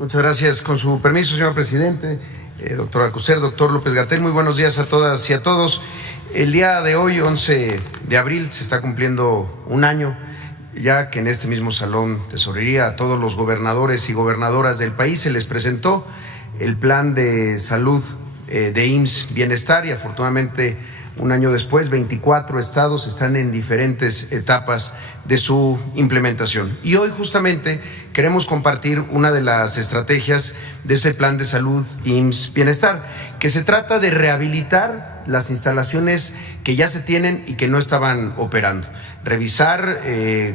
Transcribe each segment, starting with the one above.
Muchas gracias. Con su permiso, señor presidente, doctor Alcocer, doctor López-Gatell, muy buenos días a todas y a todos. El día de hoy, 11 de abril, se está cumpliendo un año, ya que en este mismo salón tesorería a todos los gobernadores y gobernadoras del país se les presentó el plan de salud de IMSS Bienestar, y afortunadamente un año después 24 estados están en diferentes etapas de su implementación. Y hoy justamente queremos compartir una de las estrategias de ese plan de salud IMSS Bienestar, que se trata de rehabilitar las instalaciones que ya se tienen y que no estaban operando. Revisar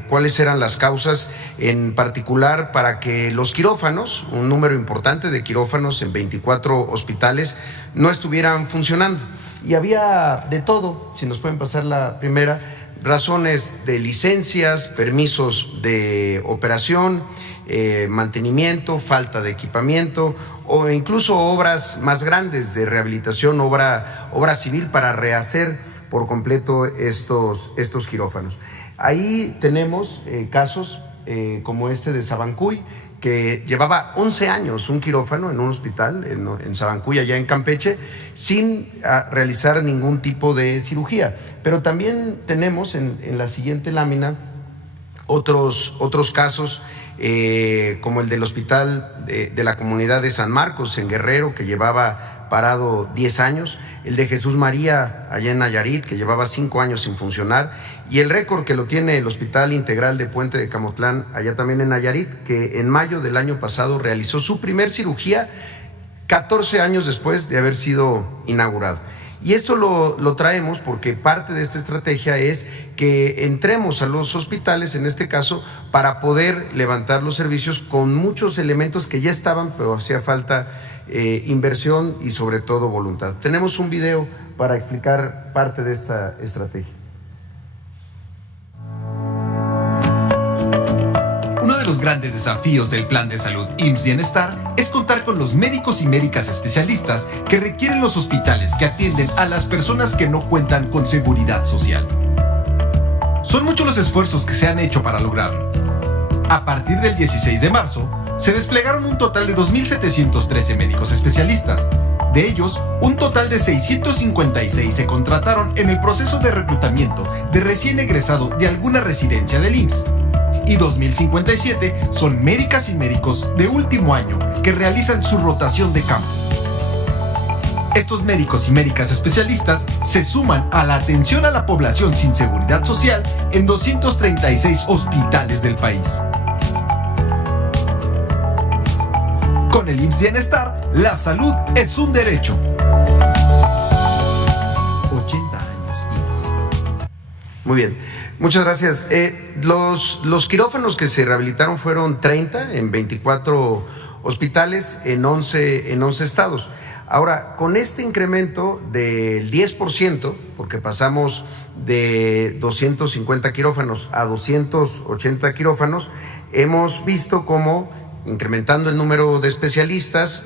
cuáles eran las causas, en particular para que los quirófanos, un número importante de quirófanos en 24 hospitales, no estuvieran funcionando. Y había de todo, si nos pueden pasar la primera, razones de licencias, permisos de operación, mantenimiento, falta de equipamiento o incluso obras más grandes de rehabilitación, obra civil para rehacer por completo estos quirófanos. Ahí tenemos casos como este de Sabancuy, que llevaba 11 años un quirófano en un hospital en Sabancuy, allá en Campeche, sin realizar ningún tipo de cirugía. Pero también tenemos en la siguiente lámina otros casos, como el del hospital de la comunidad de San Marcos en Guerrero, que llevaba parado 10 años, el de Jesús María allá en Nayarit, que llevaba 5 años sin funcionar, y el récord que lo tiene el Hospital Integral de Puente de Camotlán, allá también en Nayarit, que en mayo del año pasado realizó su primer cirugía 14 años después de haber sido inaugurado. Y esto lo traemos porque parte de esta estrategia es que entremos a los hospitales, en este caso, para poder levantar los servicios con muchos elementos que ya estaban, pero hacía falta inversión y sobre todo voluntad. Tenemos un video para explicar parte de esta estrategia. Uno de los grandes desafíos del plan de salud IMSS Bienestar es contar con los médicos y médicas especialistas que requieren los hospitales que atienden a las personas que no cuentan con seguridad social. Son muchos los esfuerzos que se han hecho para lograrlo. A partir del 16 de marzo, se desplegaron un total de 2.713 médicos especialistas. De ellos, un total de 656 se contrataron en el proceso de reclutamiento de recién egresado de alguna residencia del IMSS. Y 2.057 son médicas y médicos de último año que realizan su rotación de campo. Estos médicos y médicas especialistas se suman a la atención a la población sin seguridad social en 236 hospitales del país. Con el IMSS Bienestar, la salud es un derecho. 80 años IMSS. Muy bien, muchas gracias. Los quirófanos que se rehabilitaron fueron 30 en 24 hospitales en 11 estados. Ahora, con este incremento del 10%, porque pasamos de 250 quirófanos a 280 quirófanos, hemos visto cómo incrementando el número de especialistas,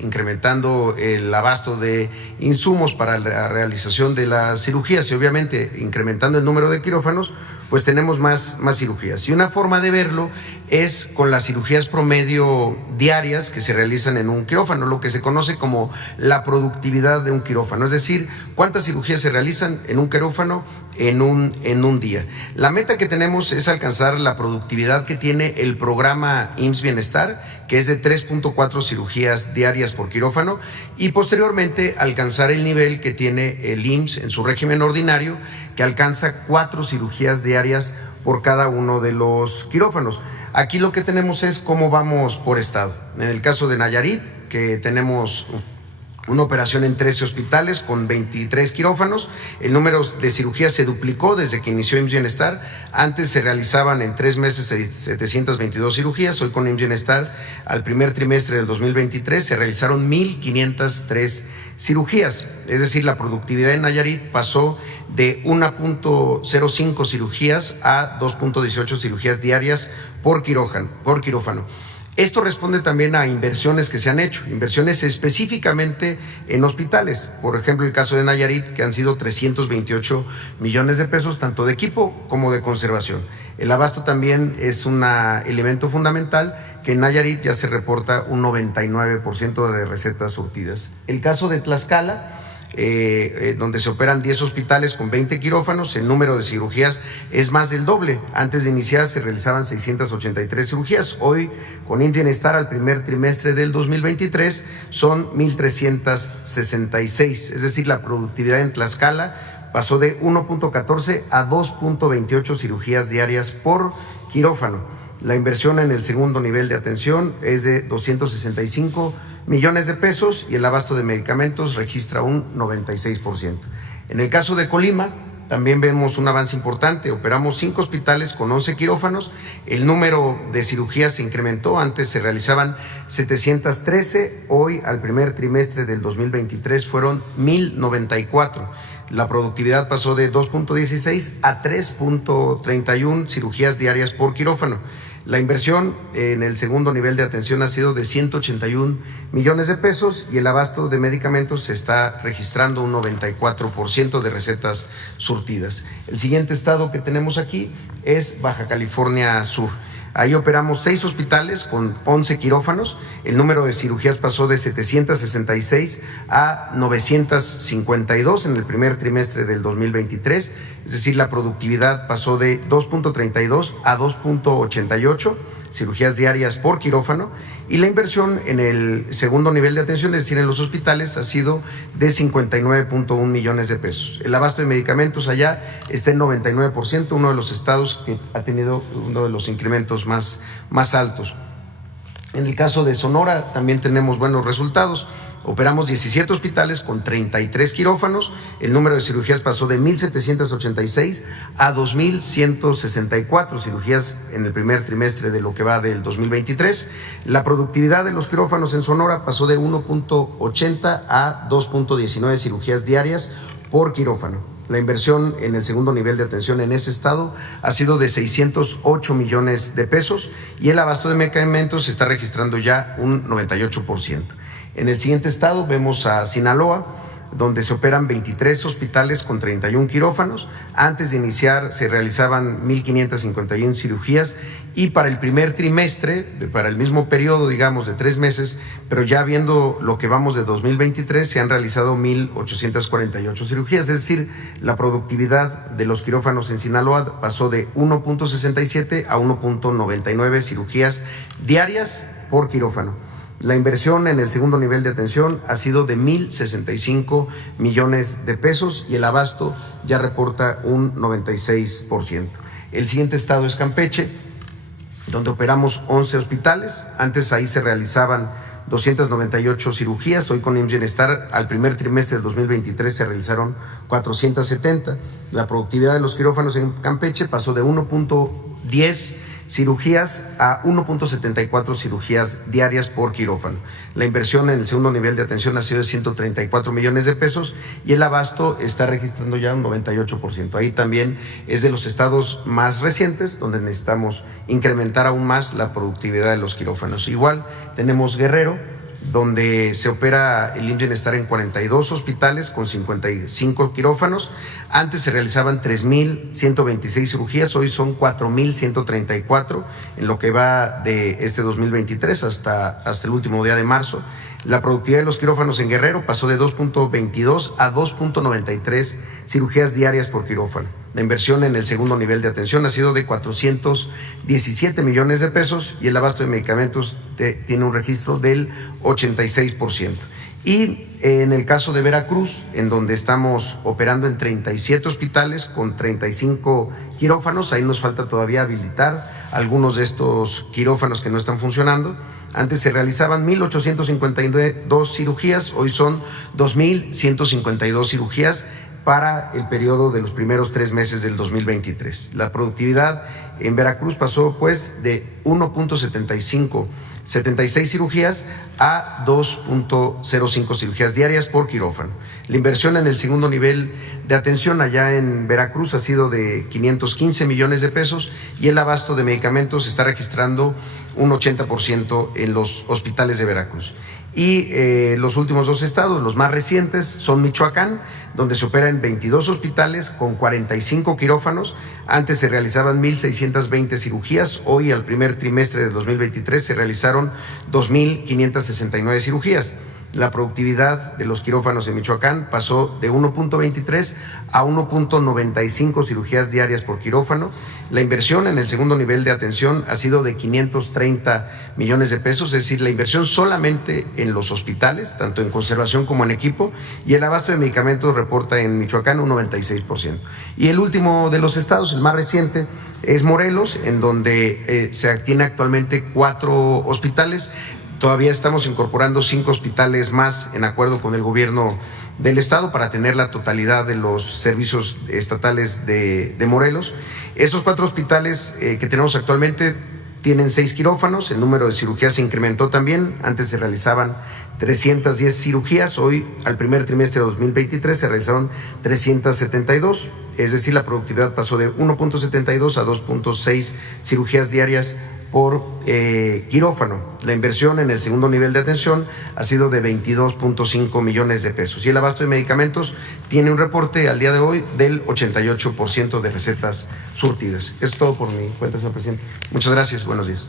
incrementando el abasto de insumos para la realización de las cirugías y obviamente incrementando el número de quirófanos, pues tenemos más cirugías. Y una forma de verlo es con las cirugías promedio diarias que se realizan en un quirófano, lo que se conoce como la productividad de un quirófano, es decir, cuántas cirugías se realizan en un quirófano en un día. La meta que tenemos es alcanzar la productividad que tiene el programa IMSS Bienestar, que es de 3.4 cirugías diarias por quirófano, y posteriormente alcanzar el nivel que tiene el IMSS en su régimen ordinario, que alcanza 4 cirugías diarias por cada uno de los quirófanos. Aquí lo que tenemos es cómo vamos por estado. En el caso de Nayarit, que tenemos una operación en 13 hospitales con 23 quirófanos. El número de cirugías se duplicó desde que inició IMSS Bienestar. Antes se realizaban en 3 meses 722 cirugías. Hoy con IMSS Bienestar, al primer trimestre del 2023, se realizaron 1.503 cirugías. Es decir, la productividad en Nayarit pasó de 1.05 cirugías a 2.18 cirugías diarias por quirófano. Esto responde también a inversiones que se han hecho, inversiones específicamente en hospitales. Por ejemplo, el caso de Nayarit, que han sido 328 millones de pesos, tanto de equipo como de conservación. El abasto también es un elemento fundamental, que en Nayarit ya se reporta un 99% de recetas surtidas. El caso de Tlaxcala, donde se operan 10 hospitales con 20 quirófanos, el número de cirugías es más del doble. Antes de iniciar se realizaban 683 cirugías. Hoy, con IMSS Bienestar, al primer trimestre del 2023 son 1,366. Es decir, la productividad en Tlaxcala pasó de 1.14 a 2.28 cirugías diarias por quirófano. La inversión en el segundo nivel de atención es de 265 millones de pesos y el abasto de medicamentos registra un 96%. En el caso de Colima, también vemos un avance importante. Operamos 5 hospitales con 11 quirófanos. El número de cirugías se incrementó. Antes se realizaban 713. Hoy, al primer trimestre del 2023, fueron 1,094. La productividad pasó de 2.16 a 3.31 cirugías diarias por quirófano. La inversión en el segundo nivel de atención ha sido de 181 millones de pesos y el abasto de medicamentos se está registrando un 94% de recetas surtidas. El siguiente estado que tenemos aquí es Baja California Sur. Ahí operamos 6 hospitales con 11 quirófanos. El número de cirugías pasó de 766 a 952 en el primer trimestre del 2023. Es decir, la productividad pasó de 2.32 a 2.88 cirugías diarias por quirófano. Y la inversión en el segundo nivel de atención, es decir, en los hospitales, ha sido de 59.1 millones de pesos. El abasto de medicamentos allá está en 99%, uno de los estados que ha tenido uno de los incrementos más altos. En el caso de Sonora también tenemos buenos resultados. Operamos 17 hospitales con 33 quirófanos. El número de cirugías pasó de 1,786 a 2,164 cirugías en el primer trimestre de lo que va del 2023. La productividad de los quirófanos en Sonora pasó de 1.80 a 2.19 cirugías diarias por quirófano. La inversión en el segundo nivel de atención en ese estado ha sido de 608 millones de pesos y el abasto de medicamentos se está registrando ya un 98%. En el siguiente estado vemos a Sinaloa, donde se operan 23 hospitales con 31 quirófanos. Antes de iniciar se realizaban 1,551 cirugías y para el primer trimestre, para el mismo periodo, digamos, de 3 meses, pero ya viendo lo que vamos de 2023, se han realizado 1,848 cirugías. Es decir, la productividad de los quirófanos en Sinaloa pasó de 1.67 a 1.99 cirugías diarias por quirófano. La inversión en el segundo nivel de atención ha sido de 1,065 millones de pesos y el abasto ya reporta un 96%. El siguiente estado es Campeche, donde operamos 11 hospitales. Antes ahí se realizaban 298 cirugías. Hoy con IMSS Bienestar, al primer trimestre del 2023 se realizaron 470. La productividad de los quirófanos en Campeche pasó de 1.10 cirugías a 1.74 cirugías diarias por quirófano. La inversión en el segundo nivel de atención ha sido de 134 millones de pesos y el abasto está registrando ya un 98%. Ahí también es de los estados más recientes donde necesitamos incrementar aún más la productividad de los quirófanos. Igual tenemos Guerrero, donde se opera el IMSS Bienestar en 42 hospitales con 55 quirófanos. Antes se realizaban 3,126 cirugías, hoy son 4,134 en lo que va de este 2023 hasta el último día de marzo. La productividad de los quirófanos en Guerrero pasó de 2.22 a 2.93 cirugías diarias por quirófano. La inversión en el segundo nivel de atención ha sido de 417 millones de pesos y el abasto de medicamentos tiene un registro del 86%. Y en el caso de Veracruz, en donde estamos operando en 37 hospitales con 35 quirófanos, ahí nos falta todavía habilitar algunos de estos quirófanos que no están funcionando. Antes se realizaban 1,852 cirugías, hoy son 2,152 cirugías para el periodo de los primeros 3 meses del 2023. La productividad en Veracruz pasó pues de 1.76 cirugías a 2.05 cirugías diarias por quirófano. La inversión en el segundo nivel de atención allá en Veracruz ha sido de 515 millones de pesos y el abasto de medicamentos se está registrando un 80% en los hospitales de Veracruz. Y los últimos 2 estados, los más recientes, son Michoacán, donde se opera en 22 hospitales con 45 quirófanos. Antes se realizaban 1.620 cirugías, hoy al primer trimestre de 2023 se realizaron 2.569 cirugías. La productividad de los quirófanos en Michoacán pasó de 1.23 a 1.95 cirugías diarias por quirófano. La inversión en el segundo nivel de atención ha sido de 530 millones de pesos, es decir, la inversión solamente en los hospitales, tanto en conservación como en equipo, y el abasto de medicamentos reporta en Michoacán un 96%. Y el último de los estados, el más reciente, es Morelos, en donde se tiene actualmente 4 hospitales. Todavía estamos incorporando 5 hospitales más en acuerdo con el gobierno del estado para tener la totalidad de los servicios estatales de Morelos. Esos 4 hospitales que tenemos actualmente tienen 6 quirófanos, el número de cirugías se incrementó también, antes se realizaban 310 cirugías, hoy al primer trimestre de 2023 se realizaron 372, es decir, la productividad pasó de 1.72 a 2.6 cirugías diarias por quirófano. La inversión en el segundo nivel de atención ha sido de 22.5 millones de pesos y el abasto de medicamentos tiene un reporte al día de hoy del 88% de recetas surtidas. Es todo por mi cuenta, señor presidente. Muchas gracias, buenos días.